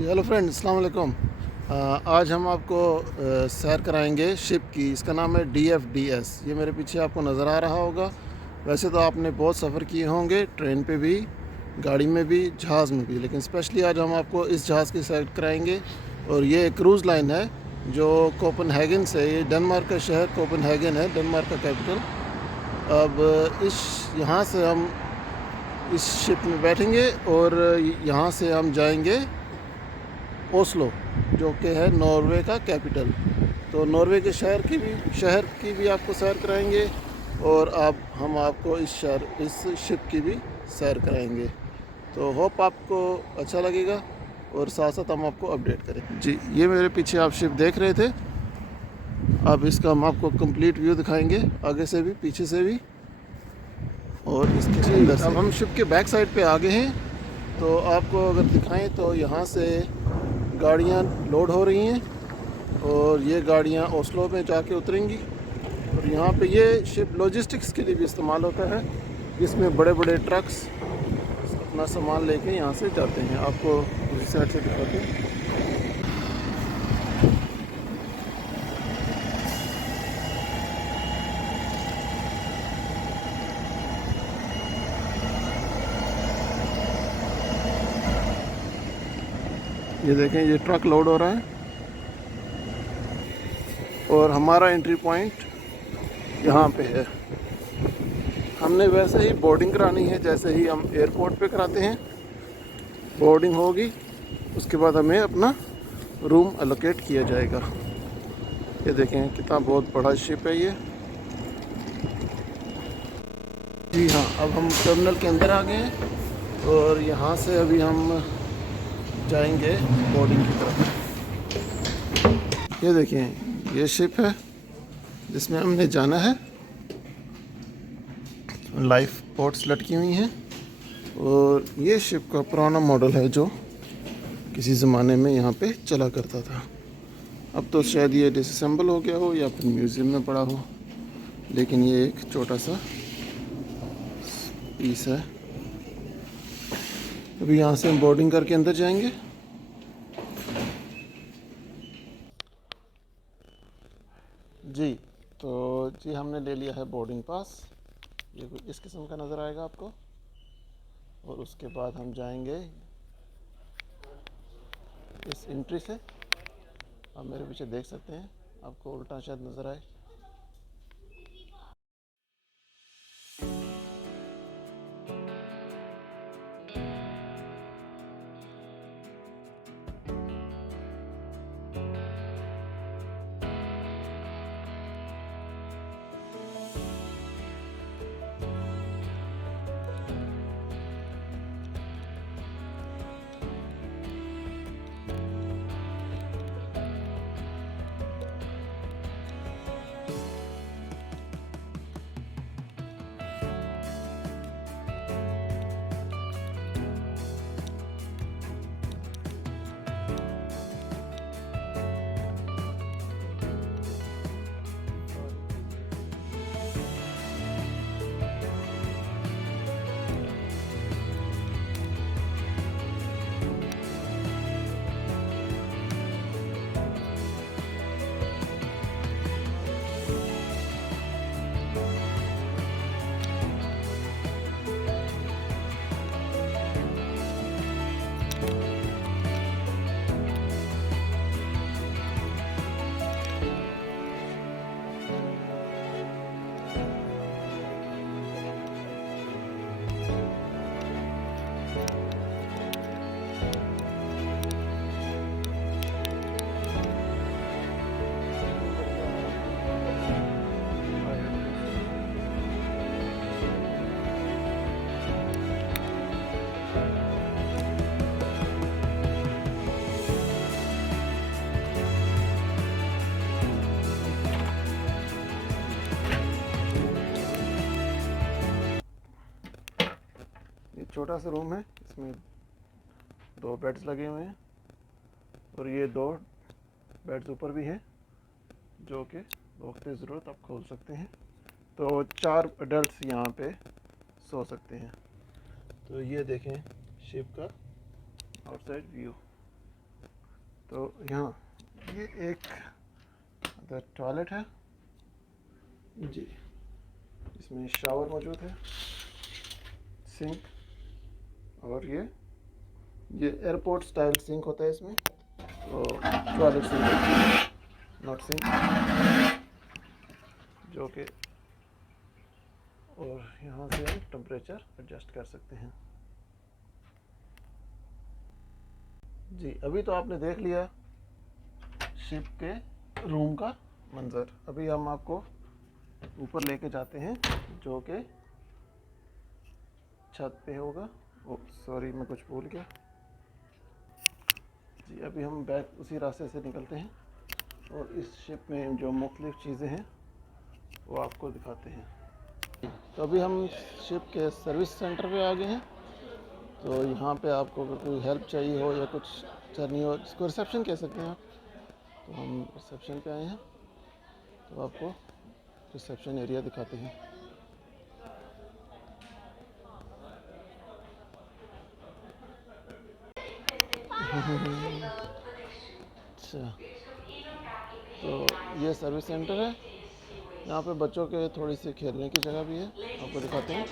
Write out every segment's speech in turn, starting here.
Hello friend, अस्सलाम वालेकुम। आज हम आपको सैर कराएंगे शिप की। इसका नाम है DFDS। ये मेरे पीछे आपको नज़र आ रहा होगा। वैसे तो आपने बहुत सफ़र किए होंगे, ट्रेन पे भी, गाड़ी में भी, जहाज़ में भी, लेकिन स्पेशली आज हम आपको इस जहाज़ की सैर कराएंगे। और ये एक क्रूज़ लाइन है जो कोपेनहेगन से, ये डेनमार्क का शहर कोपेनहेगन है, डेनमार्क का कैपिटल। अब इस यहाँ से हम इस शिप में बैठेंगे और यहाँ से हम जाएंगे ओस्लो, जो कि है नॉर्वे का कैपिटल। तो नॉर्वे के शहर की भी आपको सैर कराएंगे, और हम आपको इस शिप की भी सैर कराएंगे। तो होप आपको अच्छा लगेगा, और साथ साथ हम आपको अपडेट करें। जी, ये मेरे पीछे आप शिप देख रहे थे। अब इसका हम आपको कंप्लीट व्यू दिखाएंगे, आगे से भी, पीछे से भी, और इसके अंदर से। अब हम शिप के बैक साइड पे आ गए हैं। तो आपको अगर दिखाएं तो यहाँ से गाड़ियाँ लोड हो रही हैं, और ये गाड़ियाँ ओस्लो में जाके उतरेंगी। और यहाँ पे ये शिप लॉजिस्टिक्स के लिए भी इस्तेमाल होता है, जिसमें बड़े बड़े ट्रक्स अपना सामान लेके यहाँ से जाते हैं। आपको उसी साइड से दिखाते हैं। ये देखें, ये ट्रक लोड हो रहा है, और हमारा एंट्री पॉइंट यहाँ पे है। हमने वैसे ही बोर्डिंग करानी है, जैसे ही हम एयरपोर्ट पे कराते हैं। बोर्डिंग होगी, उसके बाद हमें अपना रूम एलोकेट किया जाएगा। ये देखें, कितना बहुत बड़ा शिप है ये। जी हाँ, अब हम टर्मिनल के अंदर आ गए हैं, और यहाँ से अभी हम जाएंगे बोर्डिंग की तरफ। ये देखें, ये शिप है जिसमें हमने जाना है। लाइफ बोट्स लटकी हुई हैं, और ये शिप का पुराना मॉडल है जो किसी ज़माने में यहाँ पे चला करता था। अब तो शायद ये डिसअसेंबल हो गया हो या फिर म्यूज़ियम में पड़ा हो, लेकिन ये एक छोटा सा पीस है। अभी यहाँ से हम बोर्डिंग करके अंदर जाएंगे। जी, तो जी हमने ले लिया है बोर्डिंग पास। ये कुछ इस किस्म का नज़र आएगा आपको। और उसके बाद हम जाएंगे इस एंट्री से। आप मेरे पीछे देख सकते हैं, आपको उल्टा शायद नज़र आए। ये छोटा सा रूम है, इसमें 2 बेड्स लगे हुए हैं, और ये 2 बेड्स ऊपर भी हैं, जो कि वक्त ज़रूरत आप खोल सकते हैं। तो 4 एडल्ट्स यहाँ पे सो सकते हैं। तो ये देखें शिप का आउटसाइड व्यू। तो यहाँ ये एक अंदर टॉयलेट है जी, इसमें शावर मौजूद है, सिंक, और ये एयरपोर्ट स्टाइल सिंक होता है इसमें, तो टॉयलेट सिंक नॉट सिंक जो कि, और यहाँ से हम टेम्परेचर एडजस्ट कर सकते हैं जी। अभी तो आपने देख लिया शिप के रूम का मंजर। अभी हम आपको ऊपर लेके जाते हैं जो कि छत पे होगा। ओ सॉरी, मैं कुछ भूल गया जी। अभी हम बैक उसी रास्ते से निकलते हैं और इस शिप में जो मुख्तलिफ चीज़ें हैं वो आपको दिखाते हैं। तो अभी हम शिप के सर्विस सेंटर पे आ गए हैं। तो यहाँ पे आपको अगर कोई हेल्प चाहिए हो या कुछ करनी हो, इसको रिसेप्शन कह सकते हैं आप, तो हम रिसेप्शन पे आए हैं। तो आपको रिसेप्शन एरिया दिखाते हैं। अच्छा, तो ये सर्विस सेंटर है। यहाँ पे बच्चों के थोड़ी सी खेलने की जगह भी है, आपको दिखाते हैं।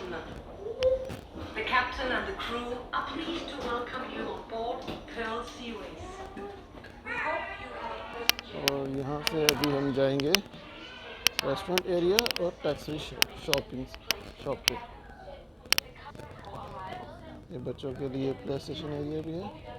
The captain and the crew are pleased to welcome you on board Pearl Seaways. We hope you have a pleasant journey. और यहाँ से अभी हम जाएंगे रेस्टोरेंट एरिया और टैक्सी शॉप पे। ये बच्चों के लिए प्ले स्टेशन एरिया भी है।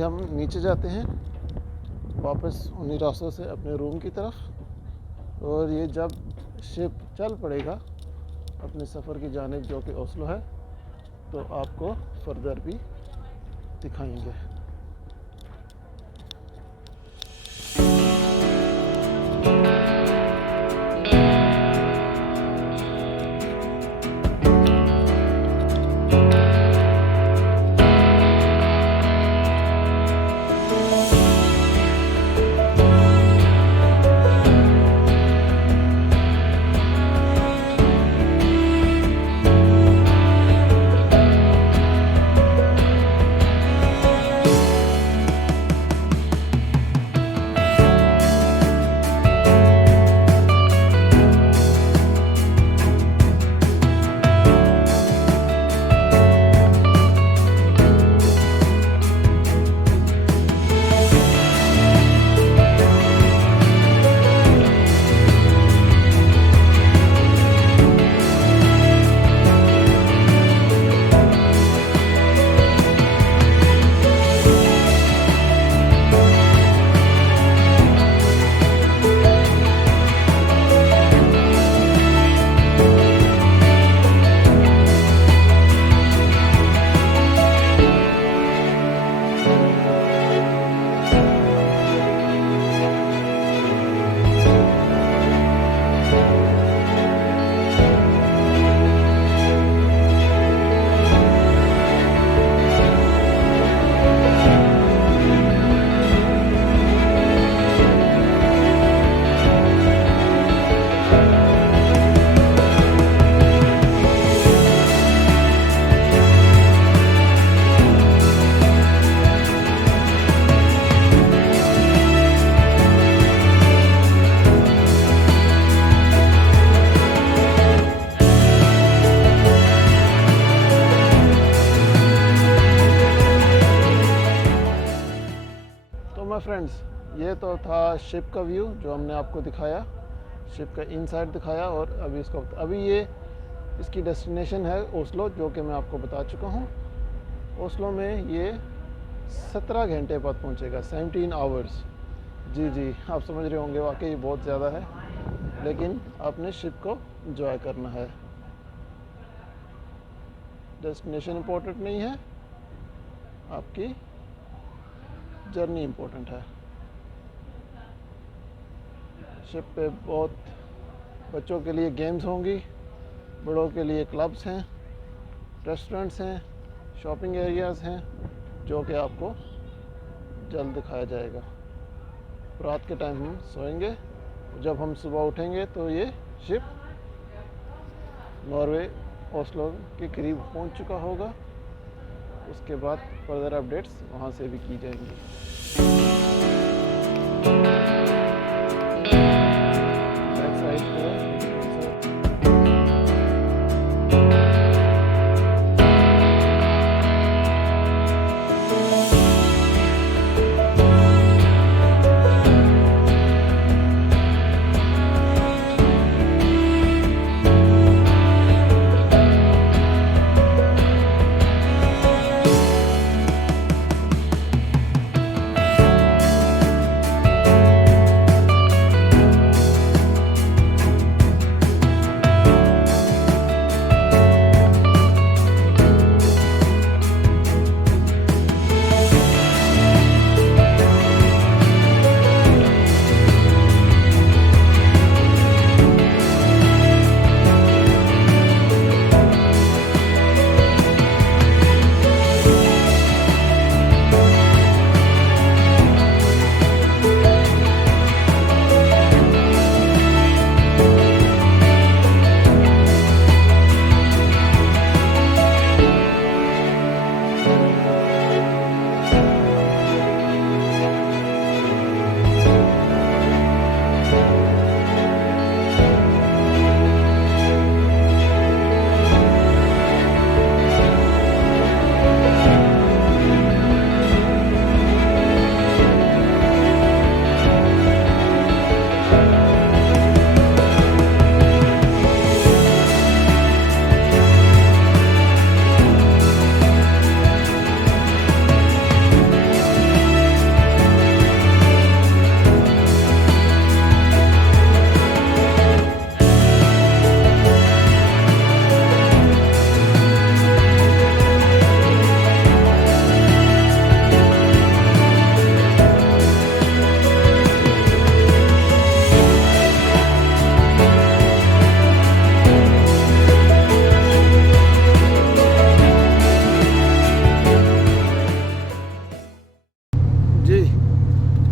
हम नीचे जाते हैं वापस उन्हीं रास्तों से अपने रूम की तरफ। और ये जब शिप चल पड़ेगा अपने सफ़र की जानिब जो कि ओस्लो है, तो आपको फर्दर भी दिखाएंगे। फ्रेंड्स, ये तो था शिप का व्यू जो हमने आपको दिखाया, शिप का इनसाइड दिखाया। और अभी ये इसकी डेस्टिनेशन है ओस्लो, जो कि मैं आपको बता चुका हूँ। ओस्लो में ये 17 घंटे बाद पहुँचेगा, 17 आवर्स। जी, आप समझ रहे होंगे वाकई बहुत ज़्यादा है, लेकिन आपने शिप को एंजॉय करना है। डेस्टिनेशन इम्पोर्टेंट नहीं है, आपकी जर्नी इम्पोर्टेंट है। शिप पे बहुत बच्चों के लिए गेम्स होंगी, बड़ों के लिए क्लब्स हैं, रेस्टोरेंट्स हैं, शॉपिंग एरियाज़ हैं, जो कि आपको जल्द दिखाया जाएगा। रात के टाइम हम सोएंगे, जब हम सुबह उठेंगे तो ये शिप नॉर्वे ओस्लो के करीब पहुंच चुका होगा। उसके बाद फर्दर अपडेट्स वहां से भी की जाएंगी। बैक साइड पे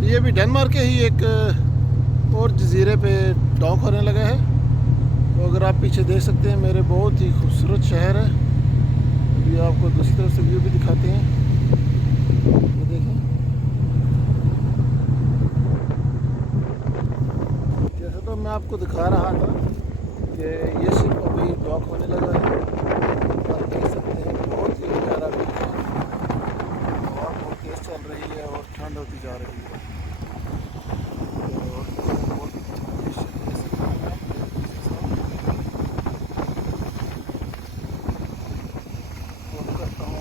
ये भी डेनमार्क के ही एक और जजीरे पे डॉक होने लगा है। तो अगर आप पीछे देख सकते हैं, मेरे बहुत ही खूबसूरत शहर है। अभी आपको दूसरी तरफ से व्यू भी दिखाते हैं, ये देखें। जैसे तो मैं आपको दिखा रहा था कि ये शिप अभी डॉक होने लगा है। आप देख सकते हैं बहुत ही प्यारा व्यू है, और बहुत तेज़ चल रही है और ठंड होती जा रही है।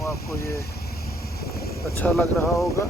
आपको ये अच्छा लग रहा होगा।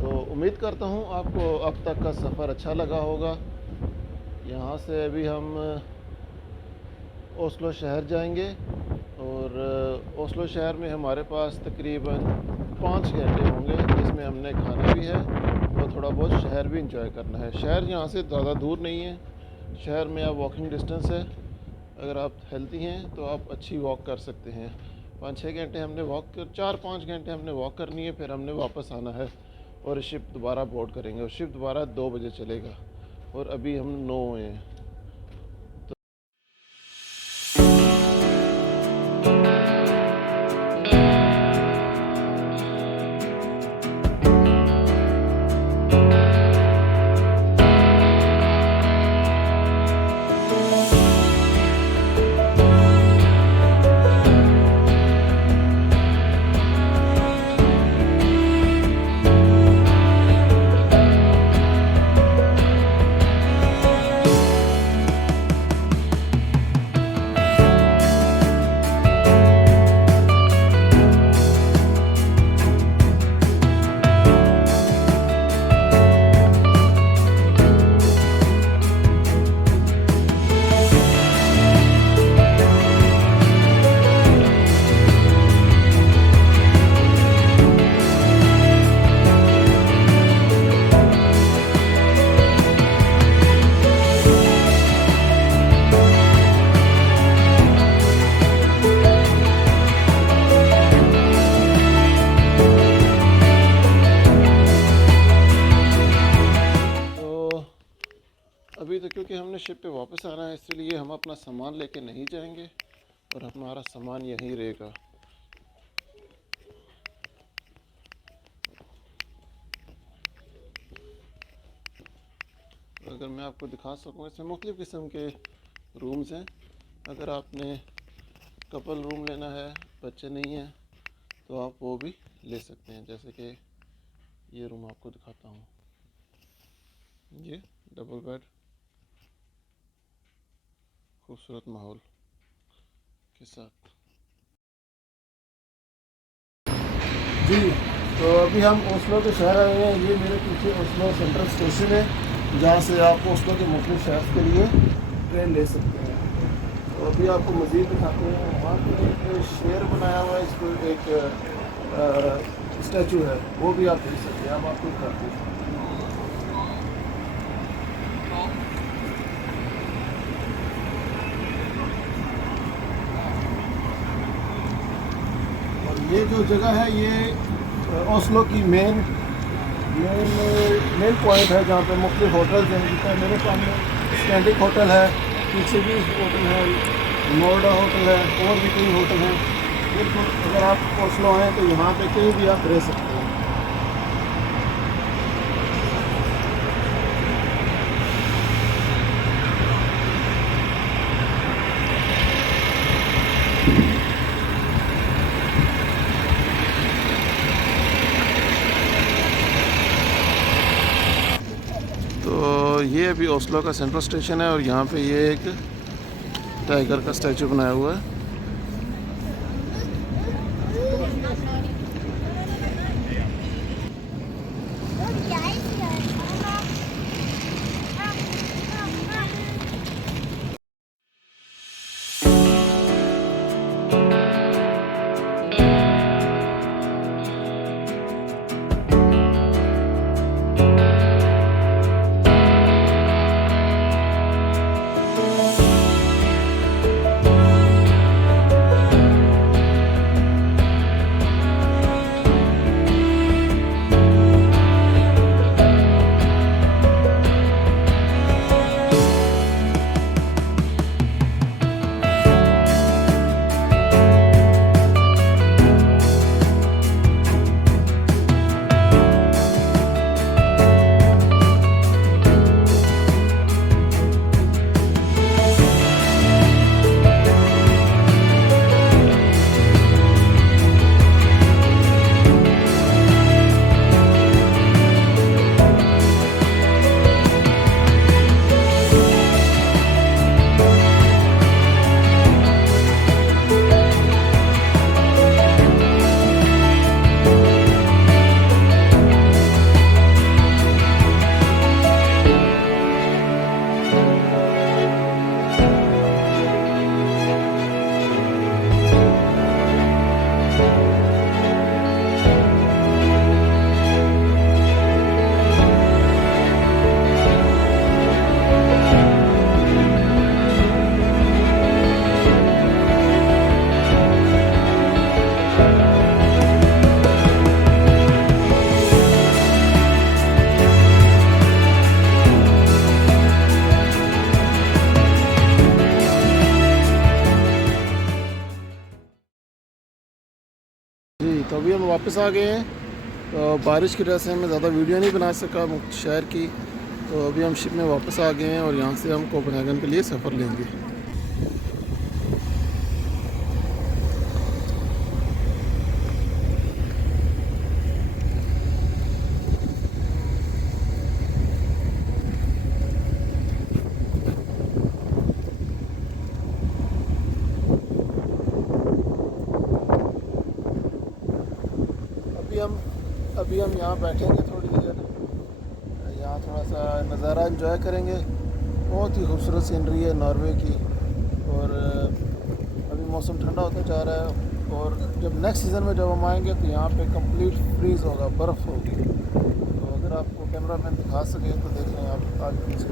तो उम्मीद करता हूँ आपको अब तक का सफ़र अच्छा लगा होगा। यहाँ से अभी हम ओस्लो शहर जाएंगे और ओस्लो शहर में हमारे पास तकरीबन 5 घंटे होंगे, जिसमें हमने खाना भी है और थोड़ा बहुत शहर भी इंजॉय करना है। शहर यहाँ से ज़्यादा दूर नहीं है, शहर में आप वॉकिंग डिस्टेंस है। अगर आप हेल्दी हैं तो आप अच्छी वॉक कर सकते हैं। 5-6 घंटे हमने 4-5 घंटे हमने वॉक करनी है, फिर हमने वापस आना है और शिप दोबारा बोर्ड करेंगे और शिप दोबारा 2 बजे चलेगा और अभी हम 9 हैं। अभी तो क्योंकि हमने शिप पे वापस आना है, इसलिए हम अपना सामान लेके नहीं जाएंगे और हमारा सामान यहीं रहेगा। अगर मैं आपको दिखा सकूँ, इसमें मुख्तलिफ़ किस्म के रूम्स हैं। अगर आपने कपल रूम लेना है, बच्चे नहीं हैं, तो आप वो भी ले सकते हैं। जैसे कि ये रूम आपको दिखाता हूँ, ये डबल बेड, खूबसूरत माहौल के साथ। जी, तो अभी हम ओस्लो के शहर आए हैं। ये मेरे पीछे ओस्लो सेंट्रल स्टेशन है, जहाँ से आप ओस्लो के मुख्तलिफ शहर के लिए ट्रेन ले सकते हैं। तो अभी आपको मज़ीद दिखाते हैं। वहाँ पर एक शेर बनाया हुआ है, इसको एक स्टैचू है, वो भी आप देख सकते हैं। अब आपको दिखाते हैं। ये जो जगह है, ये ओस्लो की मेन पॉइंट है, जहाँ पे मुख्तलिफ होटल्स हैं। जिसमें मेरे सामने स्टैंडिंग होटल है, पीछे भी होटल है, मोरडा होटल है, और भी कई होटल हैं। बिल्कुल, अगर आप ओस्लो आएँ तो यहाँ पे कहीं भी आप रह सकते हैं। तो ये अभी ओस्लो का सेंट्रल स्टेशन है और यहाँ पे ये एक टाइगर का स्टैचू बनाया हुआ है। वापस आ गए हैं। तो बारिश की वजह से मैं ज़्यादा वीडियो नहीं बना सका शहर की। तो अभी हम शिप में वापस आ गए हैं और यहाँ से हम कोपेनहेगन के लिए सफ़र लेंगे। अभी हम यहाँ बैठेंगे थोड़ी देर, यहाँ थोड़ा सा नज़ारा एंजॉय करेंगे। बहुत ही खूबसूरत सीनरी है नॉर्वे की। और अभी मौसम ठंडा होता जा रहा है और जब नेक्स्ट सीज़न में जब हम आएंगे तो यहाँ पे कंप्लीट फ्रीज़ होगा, बर्फ़ होगी। तो अगर आपको कैमरा मैन दिखा सके तो देख लें आप आगे पीछे।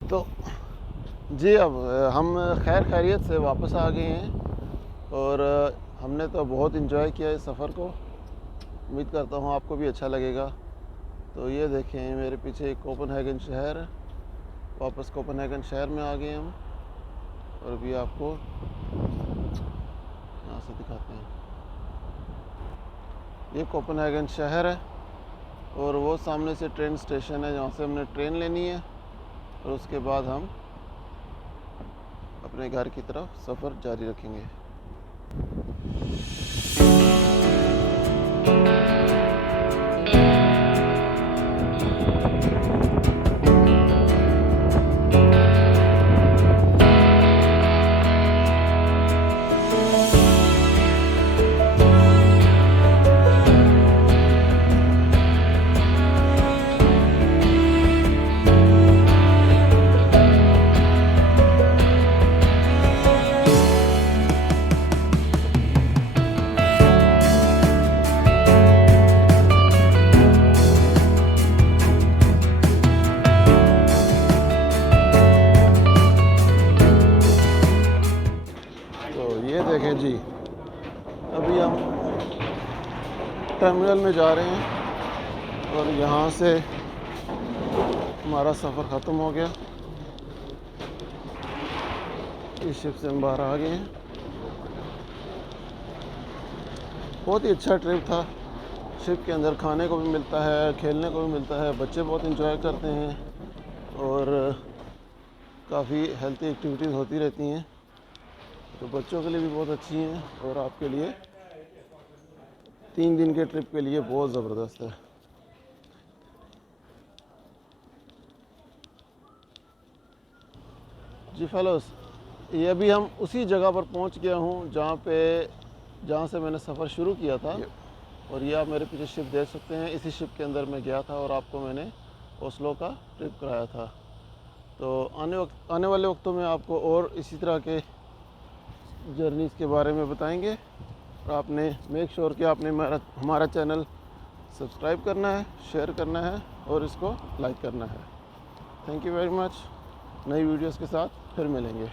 तो जी अब हम खैर खैरियत से वापस आ गए हैं और हमने तो बहुत इन्जॉय किया इस सफ़र को। उम्मीद करता हूँ आपको भी अच्छा लगेगा। तो ये देखें मेरे पीछे कोपेनहेगन शहर, वापस कोपेनहेगन शहर में आ गए हम और अभी आपको यहाँ से दिखाते हैं। ये कोपेनहेगन शहर है और वो सामने से ट्रेन स्टेशन है जहाँ से हमने ट्रेन लेनी है और उसके बाद हम अपने घर की तरफ सफ़र जारी रखेंगे। देखें जी, अभी हम टर्मिनल में जा रहे हैं और यहाँ से हमारा सफ़र ख़त्म हो गया। इस शिप से हम बाहर आ गए हैं। बहुत ही अच्छा ट्रिप था। शिप के अंदर खाने को भी मिलता है, खेलने को भी मिलता है, बच्चे बहुत एंजॉय करते हैं और काफ़ी हेल्थी एक्टिविटीज़ होती रहती हैं, तो बच्चों के लिए भी बहुत अच्छी हैं और आपके लिए 3 दिन के ट्रिप के लिए बहुत ज़बरदस्त है। जी फेलोस, ये अभी हम उसी जगह पर पहुंच गया हूं जहां से मैंने सफ़र शुरू किया था। और ये आप मेरे पीछे शिप देख सकते हैं। इसी शिप के अंदर मैं गया था और आपको मैंने ओस्लो का ट्रिप कराया था। तो आने वाले वक्तों में आपको और इसी तरह के जर्नीज़ के बारे में बताएंगे। और आपने मेक श्योर कि आपने हमारा चैनल सब्सक्राइब करना है, शेयर करना है और इसको लाइक करना है। Thank you very much. नई वीडियोस के साथ फिर मिलेंगे।